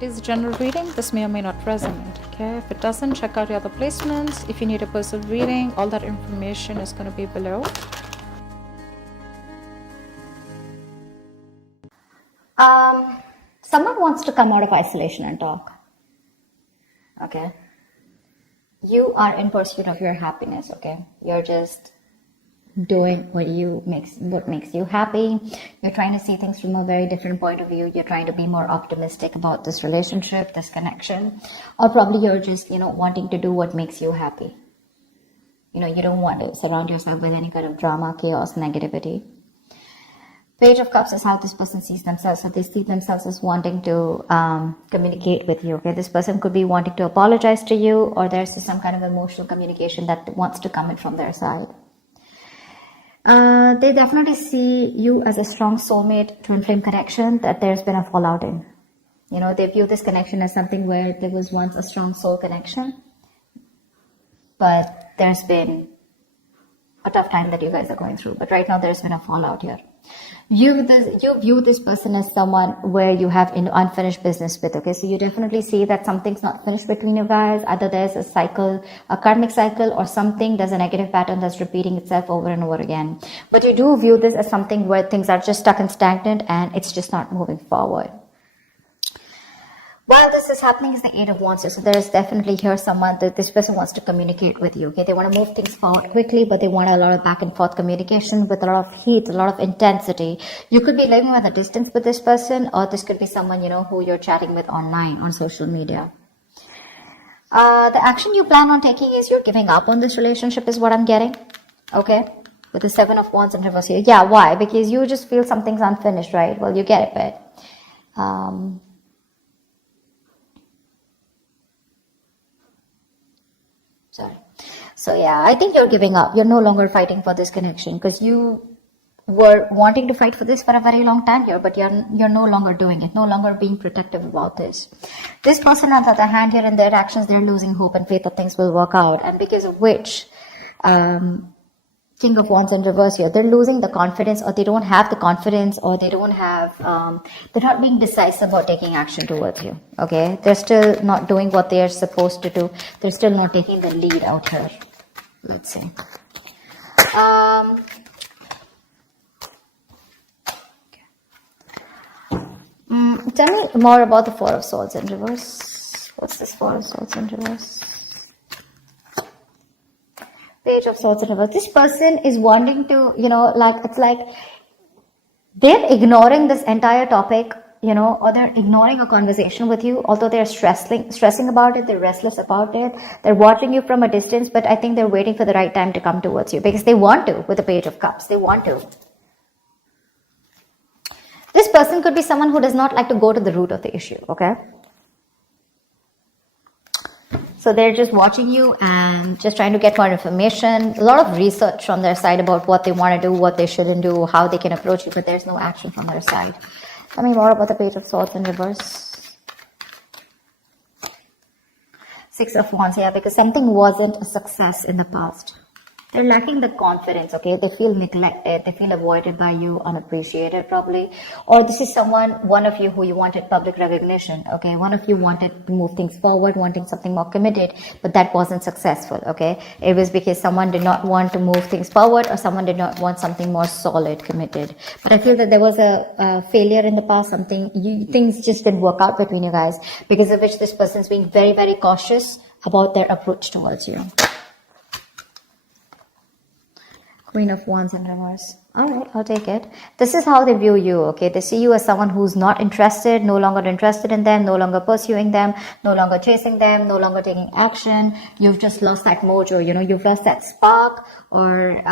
It is a general reading. This may or may not resonate. Okay, if it doesn't, check out your other placements. If you need a personal reading, all that information is going to be below. Someone wants to come out of isolation and talk. Okay. You are in pursuit of your happiness. Okay. You're just doing what makes you happy. You're trying to see things from a very different point of view. You're trying to be more optimistic about this relationship, this connection, or probably you're just, wanting to do what makes you happy. You don't want to surround yourself with any kind of drama, chaos, negativity. Page of Cups is how this person sees themselves. So they see themselves as wanting to communicate with you. Okay, this person could be wanting to apologize to you, or there's some kind of emotional communication that wants to come in from their side. They definitely see you as a strong soulmate, twin flame connection that there's been a fallout in. They view this connection as something where there was once a strong soul connection, but there's been a tough time that you guys are going through. But right now there's been a fallout here. You view this person as someone where you have unfinished business with. Okay, so you definitely see that something's not finished between you guys. Either there's a cycle, a karmic cycle, or something, there's a negative pattern that's repeating itself over and over again. But you do view this as something where things are just stuck and stagnant and it's just not moving forward. While this is happening is the Eight of Wands. So there is definitely here someone that this person wants to communicate with you. Okay, they want to move things forward quickly, but they want a lot of back and forth communication with a lot of heat, a lot of intensity. You could be living at a distance with this person, or this could be someone, who you're chatting with online on social media. The action you plan on taking is you're giving up on this relationship is what I'm getting. Okay, with the Seven of Wands in reverse here. Yeah, why? Because you just feel something's unfinished, right? Well, you get it, but So yeah, I think you're giving up. You're no longer fighting for this connection because you were wanting to fight for this for a very long time here, but you're no longer doing it, no longer being protective about this. This person, on the other hand, here in their actions, they're losing hope and faith that things will work out, and because of which, King of Wands in reverse here, they're losing the confidence, or they don't have the confidence, or they don't have, they're not being decisive about taking action towards you. Okay, they're still not doing what they are supposed to do. They're still not taking the lead out here. Let's see. Tell me more about the Four of Swords in reverse. What's this Four of Swords in reverse? Page of Swords in reverse. This person is wanting to, it's like they're ignoring this entire topic, or they're ignoring a conversation with you, although they're stressing about it, they're restless about it, they're watching you from a distance, but I think they're waiting for the right time to come towards you because they want to with the Page of Cups. They want to. This person could be someone who does not like to go to the root of the issue, okay? So they're just watching you and just trying to get more information, a lot of research from their side about what they want to do, what they shouldn't do, how they can approach you, but there's no action from their side. Tell me more about the Page of Swords in reverse. Six of Wands, yeah, because something wasn't a success in the past. They're lacking the confidence, okay? They feel neglected, they feel avoided by you, unappreciated probably. Or this is one of you who you wanted public recognition, okay? One of you wanted to move things forward, wanting something more committed, but that wasn't successful, okay? It was because someone did not want to move things forward, or someone did not want something more solid, committed. But I feel that there was a failure in the past, things just didn't work out between you guys, because of which this person's being very, very cautious about their approach towards you. Queen of Wands in reverse. All right, I'll take it. This is how they view you, okay? They see you as someone who's not interested, no longer interested in them, no longer pursuing them, no longer chasing them, no longer taking action. You've just lost that mojo, you've lost that spark or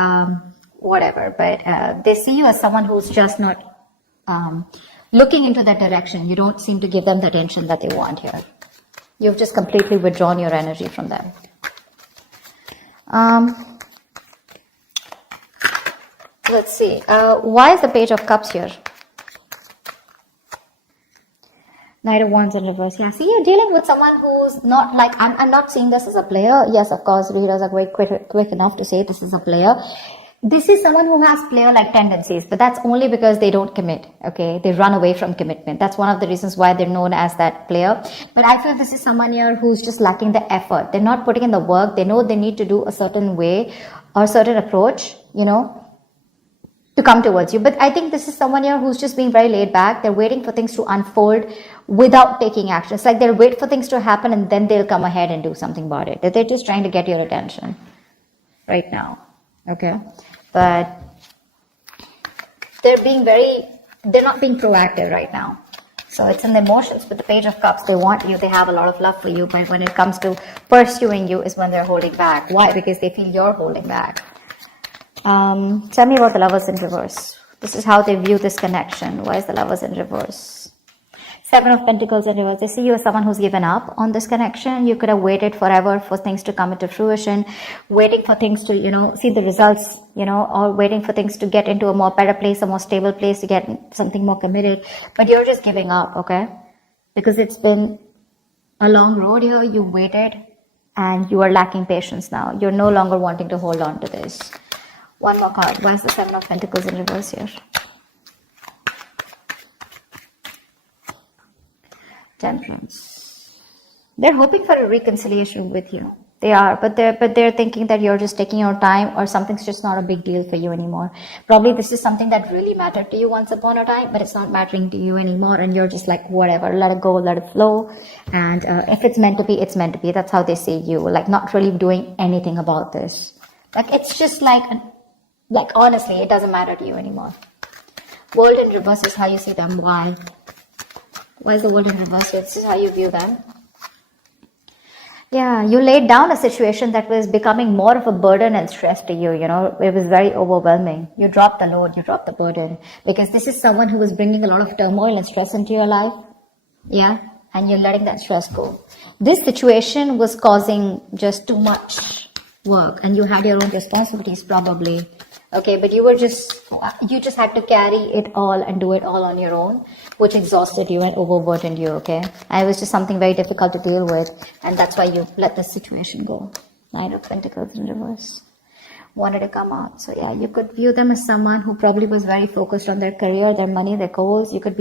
whatever. But they see you as someone who's just not looking into that direction. You don't seem to give them the attention that they want here. You've just completely withdrawn your energy from them. Let's see. Why is the Page of Cups here? Knight of Wands in reverse. Yeah, see, you're dealing with someone who's not like, I'm not seeing this as a player. Yes, of course, readers are quite quick enough to say this is a player. This is someone who has player-like tendencies, but that's only because they don't commit, okay? They run away from commitment. That's one of the reasons why they're known as that player. But I feel this is someone here who's just lacking the effort. They're not putting in the work. They know they need to do a certain way or a certain approach, you know, to come towards you. But I think this is someone here who's just being very laid back. They're waiting for things to unfold without taking action. It's like they'll wait for things to happen and then they'll come ahead and do something about it. They're just trying to get your attention right now, okay? But they're not being proactive right now. So it's in the emotions with the Page of Cups. They want you, they have a lot of love for you, but when it comes to pursuing you is when they're holding back. Why? Because they feel you're holding back. Tell me about the Lovers in reverse. This is how they view this connection. Why is the Lovers in reverse? Seven of Pentacles in reverse. They see you as someone who's given up on this connection. You could have waited forever for things to come into fruition, waiting for things to, you know, see the results, you know, or waiting for things to get into a more better place, a more stable place, to get something more committed. But you're just giving up, okay? Because it's been a long road here. You waited and you are lacking patience now. You're no longer wanting to hold on to this. One more card. Why is the Seven of Pentacles in reverse here? Temperance. They're hoping for a reconciliation with you. They are, but they're thinking that you're just taking your time, or something's just not a big deal for you anymore. Probably this is something that really mattered to you once upon a time, but it's not mattering to you anymore, and you're just like, whatever, let it go, let it flow. And if it's meant to be, it's meant to be. That's how they see you, like not really doing anything about this. Like it's just like honestly, it doesn't matter to you anymore. World in reverse is how you see them. Why? Why is the world in reverse? This is how you view them. Yeah, you laid down a situation that was becoming more of a burden and stress to you, you know. It was very overwhelming. You dropped the load, you dropped the burden. Because this is someone who was bringing a lot of turmoil and stress into your life. Yeah, and you're letting that stress go. This situation was causing just too much work, and you had your own responsibilities probably. Okay, but you just had to carry it all and do it all on your own, which exhausted you and overburdened you, okay? And it was just something very difficult to deal with, and that's why you let this situation go. Nine of Pentacles in reverse. Wanted to come out. So yeah, you could view them as someone who probably was very focused on their career, their money, their goals. You could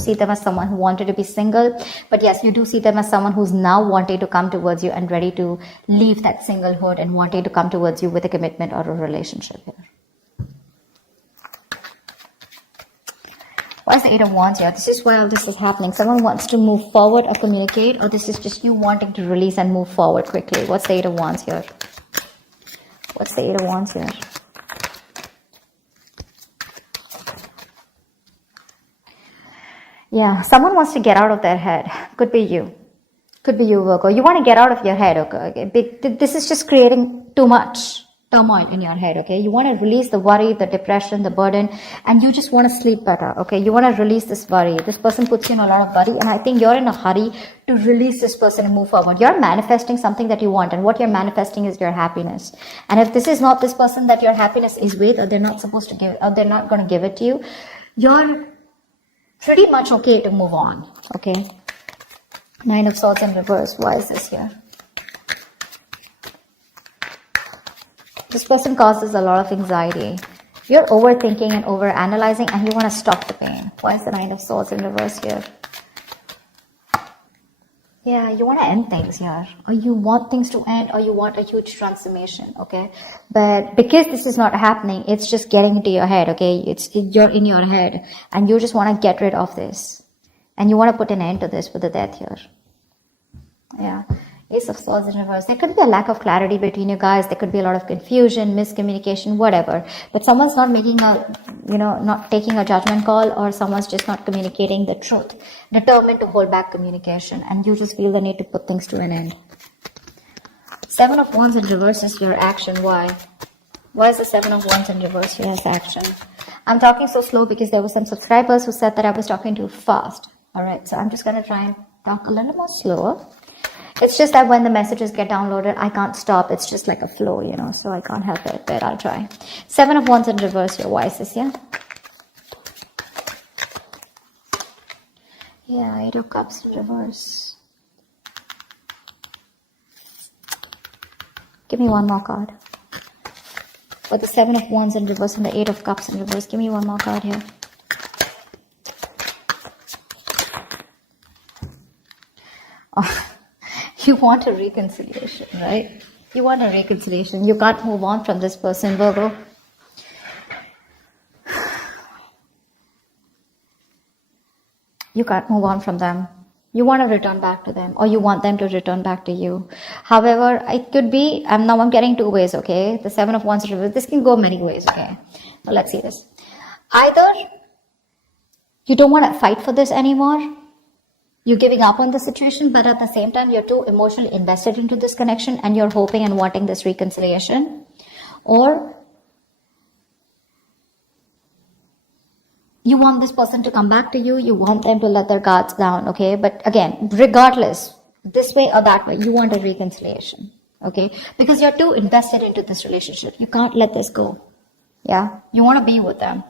see them as someone who wanted to be single. But yes, you do see them as someone who's now wanting to come towards you and ready to leave that singlehood and wanting to come towards you with a commitment or a relationship here. Why is the Eight of Wands here? This is why all this is happening. Someone wants to move forward or communicate, or this is just you wanting to release and move forward quickly. What's the Eight of Wands here? What's the Eight of Wands here? Yeah, someone wants to get out of their head. Could be you. Could be you, Virgo. You want to get out of your head, okay? This is just creating too much turmoil in your head, okay? You want to release the worry, the depression, the burden, and you just want to sleep better, okay? You want to release this worry. This person puts you in a lot of worry, and I think you're in a hurry to release this person and move forward. You're manifesting something that you want, and what you're manifesting is your happiness. And if this is not this person that your happiness is with, or they're not supposed to give, or they're not going to give it to you, you're pretty much okay to move on, okay? Nine of Swords in reverse. Why is this here? This person causes a lot of anxiety. You're overthinking and overanalyzing, and you want to stop the pain. Why is the Nine of Swords in reverse here? Yeah, you want to end things here, or you want things to end, or you want a huge transformation, okay? But because this is not happening, it's just getting into your head, okay? You're in your head, and you just want to get rid of this, and you want to put an end to this with the Death here. Yeah, Ace of Swords in reverse. There could be a lack of clarity between you guys. There could be a lot of confusion, miscommunication, whatever. But someone's not making not taking a judgment call, or someone's just not communicating the truth, determined to hold back communication, and you just feel the need to put things to an end. Seven of Wands in reverse is your action. Why? Why is the Seven of Wands in reverse here as action? I'm talking so slow because there were some subscribers who said that I was talking too fast. Alright, so I'm just going to try and talk a little more slower. It's just that when the messages get downloaded, I can't stop. It's just like a flow, so I can't help it, but I'll try. Seven of Wands in reverse here. Why is this here? Yeah, Eight of Cups in reverse. Give me one more card. For the 7 of Wands in reverse and the 8 of Cups in reverse. Give me one more card here. Oh, you want a reconciliation, right? You want a reconciliation. You can't move on from this person, Virgo. You can't move on from them. You want to return back to them, or you want them to return back to you. However, it could be, now I'm getting two ways, okay? The 7 of Wands reverse. This can go many ways, okay? So let's see this. Either you don't want to fight for this anymore. You're giving up on the situation, but at the same time, you're too emotionally invested into this connection and you're hoping and wanting this reconciliation. Or you want this person to come back to you. You want them to let their guards down, okay? But again, regardless, this way or that way, you want a reconciliation, okay? Because you're too invested into this relationship. You can't let this go, yeah? You want to be with them.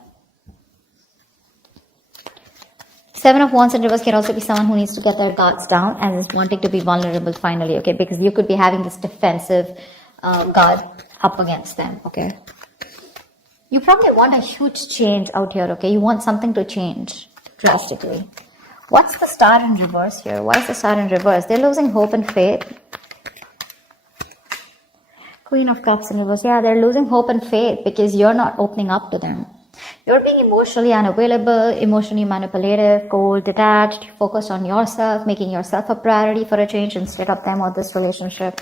7 of Wands in reverse can also be someone who needs to get their guards down and is wanting to be vulnerable finally, okay? Because you could be having this defensive guard up against them, okay? You probably want a huge change out here, okay? You want something to change drastically. What's the Star in reverse here? Why is the Star in reverse? They're losing hope and faith. Queen of Cups in reverse. Yeah, they're losing hope and faith because you're not opening up to them. You're being emotionally unavailable, emotionally manipulative, cold, detached, focused on yourself, making yourself a priority for a change instead of them or this relationship.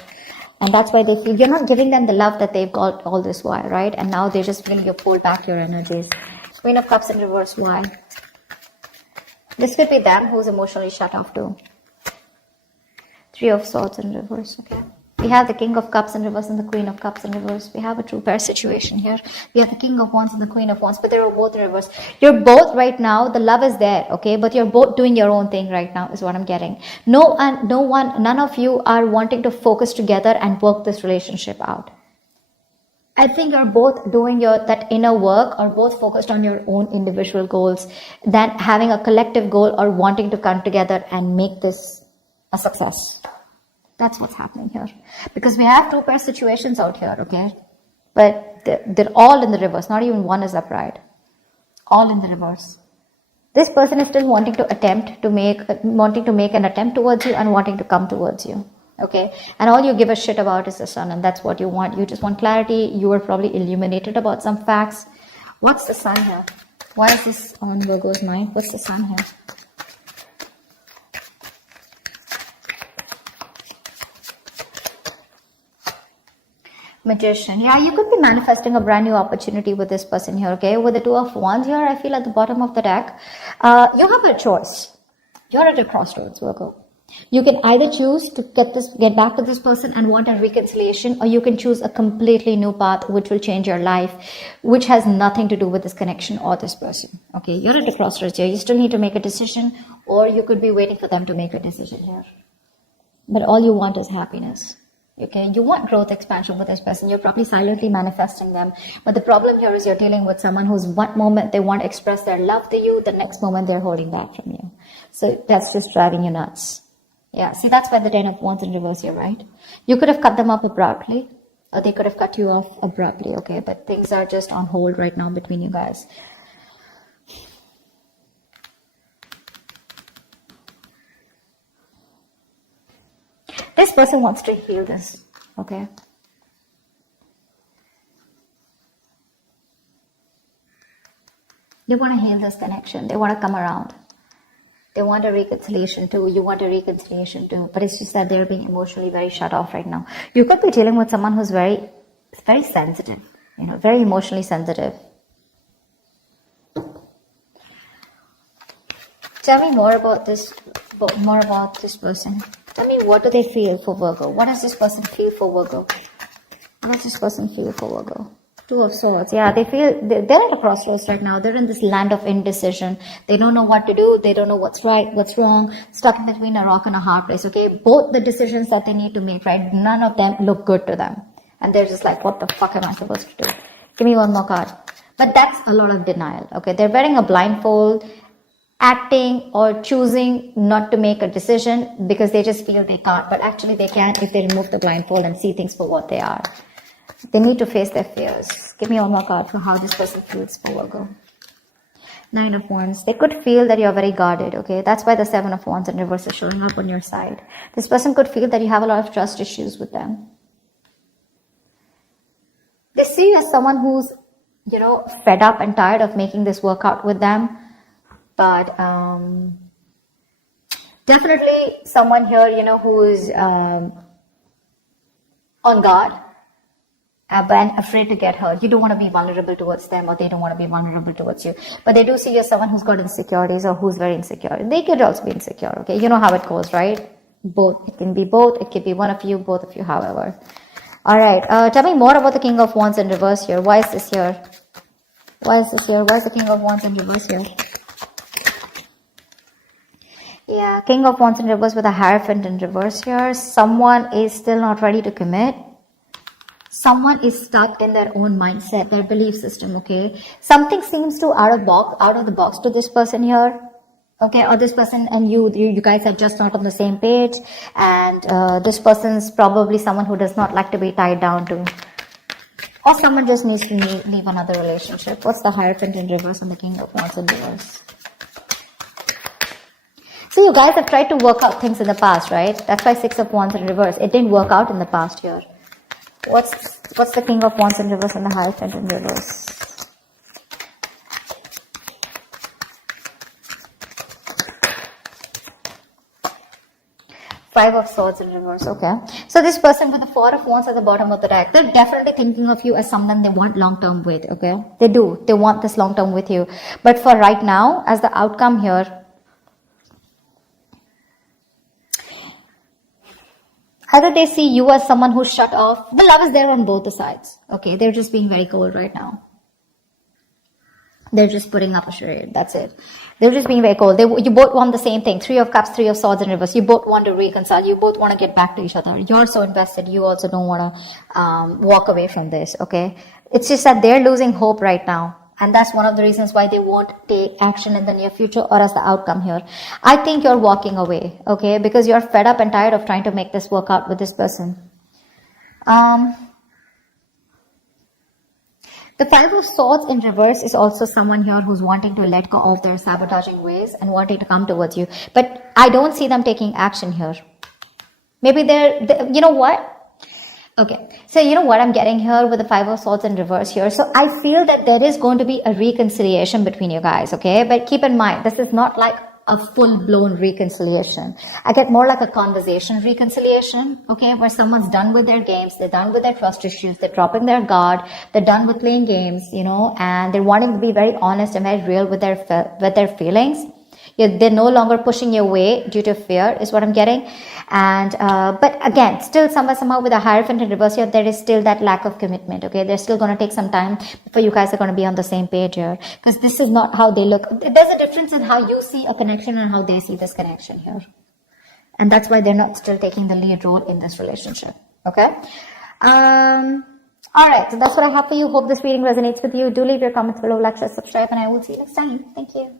And that's why they feel you're not giving them the love that they've got all this while, right? And now they just feel you pull back your energies. Queen of Cups in reverse, why? This could be them who's emotionally shut off too. 3 of Swords in reverse, okay? We have the King of Cups in reverse and the Queen of Cups in reverse. We have a true pair situation here. We have the King of Wands and the Queen of Wands, but they're both in reverse. You're both right now, the love is there, okay? But you're both doing your own thing right now is what I'm getting. None of you are wanting to focus together and work this relationship out. I think you're both doing that inner work or both focused on your own individual goals than having a collective goal or wanting to come together and make this a success. That's what's happening here. Because we have two pair situations out here, okay? But they're all in the reverse. Not even one is upright. All in the reverse. This person is still wanting to make an attempt towards you and wanting to come towards you. Okay? And all you give a shit about is the Sun, and that's what you want. You just want clarity. You are probably illuminated about some facts. What's the Sun here? Why is this on Virgo's mind? What's the Sun here? Magician. Yeah, you could be manifesting a brand new opportunity with this person here, okay? With the 2 of Wands here, I feel at the bottom of the deck, you have a choice. You're at a crossroads, Virgo. You can either choose to get back to this person and want a reconciliation, or you can choose a completely new path which will change your life, which has nothing to do with this connection or this person. Okay, you're at a crossroads here. You still need to make a decision, or you could be waiting for them to make a decision here. But all you want is happiness. Okay, you want growth, expansion with this person. You're probably silently manifesting them. But the problem here is you're dealing with someone who's one moment they want to express their love to you, the next moment they're holding back from you. So that's just driving you nuts. Yeah, see, that's why the 10 of Wands in reverse here, right? You could have cut them up abruptly, or they could have cut you off abruptly, okay? But things are just on hold right now between you guys. This person wants to heal this, okay? They want to heal this connection. They want to come around. They want a reconciliation too. You want a reconciliation too. But it's just that they're being emotionally very shut off right now. You could be dealing with someone who's very sensitive, very emotionally sensitive. Tell me more about this person. Tell me, what do they feel for Virgo? What does this person feel for Virgo? What does this person feel for Virgo? 2 of Swords. Yeah, they're at a crossroads right now. They're in this land of indecision. They don't know what to do. They don't know what's right, what's wrong. Stuck in between a rock and a hard place, okay? Both the decisions that they need to make, right? None of them look good to them. And they're just like, what the fuck am I supposed to do? Give me one more card. But that's a lot of denial, okay? They're wearing a blindfold, acting or choosing not to make a decision because they just feel they can't. But actually they can if they remove the blindfold and see things for what they are. They need to face their fears. Give me one more card for how this person feels for Virgo. 9 of Wands. They could feel that you're very guarded, okay? That's why the 7 of Wands in reverse is showing up on your side. This person could feel that you have a lot of trust issues with them. They see you as someone who's, you know, fed up and tired of making this work out with them. But definitely someone here, you know, who is on guard. But afraid to get hurt. You don't want to be vulnerable towards them, or they don't want to be vulnerable towards you. But they do see you as someone who's got insecurities or who's very insecure. They could also be insecure, okay? You know how it goes, right? Both. It can be both. It could be one of you, both of you, however. All right. Tell me more about the King of Wands in reverse here. Why is this here? Why is this here? Why is the King of Wands in reverse here? Yeah, King of Wands in reverse with a Hierophant in reverse here. Someone is still not ready to commit. Someone is stuck in their own mindset, their belief system, okay? Something seems to out of the box to this person here, okay? Or this person and you guys are just not on the same page, and this person's probably someone who does not like to be tied down to, or someone just needs to leave another relationship. What's the Hierophant in reverse and the King of Wands in reverse? So you guys have tried to work out things in the past, right? That's why 6 of Wands in reverse. It didn't work out in the past here. What's the King of Wands in reverse and the Hierophant in reverse? Five of Swords in reverse, okay. So this person with the 4 of Wands at the bottom of the deck, they're definitely thinking of you as someone they want long-term with, okay. They do. They want this long-term with you. But for right now, as the outcome here, either they see you as someone who's shut off. The love is there on both the sides. Okay, they're just being very cold right now. They're just putting up a charade. That's it. They're just being very cold. You both want the same thing. 3 of Cups, 3 of Swords in reverse. You both want to reconcile. You both want to get back to each other. You're so invested. You also don't want to walk away from this. Okay, it's just that they're losing hope right now. And that's one of the reasons why they won't take action in the near future or as the outcome here. I think you're walking away, okay? Because you're fed up and tired of trying to make this work out with this person. The 5 of Swords in reverse is also someone here who's wanting to let go of their sabotaging ways and wanting to come towards you. But I don't see them taking action here. Maybe you know what? Okay, so you know what I'm getting here with the 5 of Swords in reverse here. So I feel that there is going to be a reconciliation between you guys, okay? But keep in mind, this is not like a full-blown reconciliation. I get more like a conversation reconciliation, okay? Where someone's done with their games, they're done with their trust issues, they're dropping their guard, they're done with playing games, you know, and they're wanting to be very honest and very real with their feelings. They're no longer pushing you away due to fear, is what I'm getting. And but again, still somehow with a Hierophant in reverse here, there is still that lack of commitment, okay? They're still going to take some time before you guys are going to be on the same page here, because this is not how they look. There's a difference in how you see a connection and how they see this connection here. And that's why they're not still taking the lead role in this relationship, okay? All right, so that's what I have for you. Hope this reading resonates with you. Do leave your comments below, like, share, subscribe, and I will see you next time. Thank you.